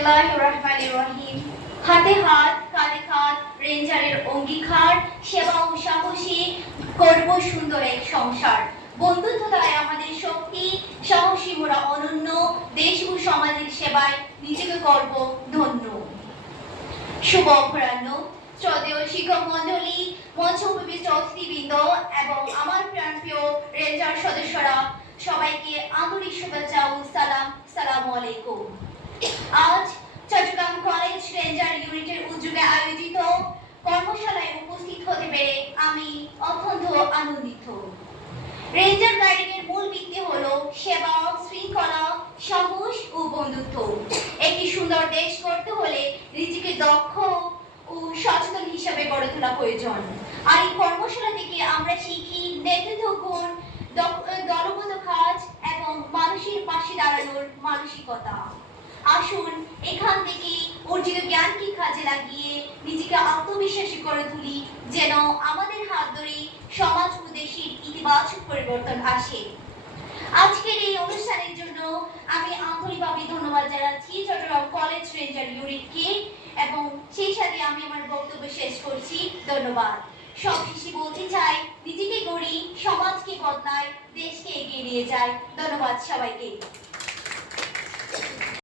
বিসমিল্লাহিররহমানিররহিম। হাতে হাত কাঁধে কাঁধ রেঞ্জারের অঙ্গীকার, সেবা ও সাহসী করব সুন্দর এক সংসার। বন্ধুত্ব দ্বারাই আমাদের শক্তি, সাহসী মোরা অনন্য, দেশ ও সমাজের সেবায় নিজেকে করব ধন্য। শুভ অপরাহ্ন, শ্রদ্ধেয় শিক্ষক মন্ডলী, মঞ্চ উপবিষ্ট অতিথিবৃন্দ এবং আমার প্রাণপ্রিয় রেঞ্জার সদস্যরা, সবাইকে আন্তরিক শুভেচ্ছা ও সালামু আলাইকুম। আজ চট্টগ্রাম কলেজ রেঞ্জার ইউনিটের উদ্যোগে আয়োজিত কর্মশালায় উপস্থিত হতে পেরে আমি অত্যন্ত আনন্দিত। রেঞ্জার গাইডিং এর মূল ভিত্তি হলো সেবা, শৃঙ্খলা, সাহস ও বন্ধুত্ব। একটি সুন্দর দেশ গড়তে হলে নিজেকে দক্ষ ও সচেতন হিসাবে গড়ে তোলা প্রয়োজন। আর এই কর্মশালা থেকে আমরা শিখি নেতৃত্ব গুণ, দলগত কাজ এবং মানুষের পাশে দাঁড়ানোর মানসিকতা। আসুন এখান থেকে অর্জিত জ্ঞানকে কাজে লাগিয়ে নিজেকে আত্মবিশ্বাসী করে তুলি, যেন আমাদের হাত ধরে সমাজ ও দেশের ইতিবাচক পরিবর্তন আসে। আজকের এই অনুষ্ঠানের জন্য আমি আন্তরিকভাবে ধন্যবাদ জানাচ্ছি চট্টগ্রাম কলেজ রেঞ্জার ইউনিটকে, এবং সেই সাথে আমি আমার বক্তব্য শেষ করছি। ধন্যবাদ। সবশেষে বলতে চাই, নিজেকে গড়ি, সমাজকে বদলাই, দেশকে এগিয়ে নিয়ে যাই। ধন্যবাদ সবাইকে।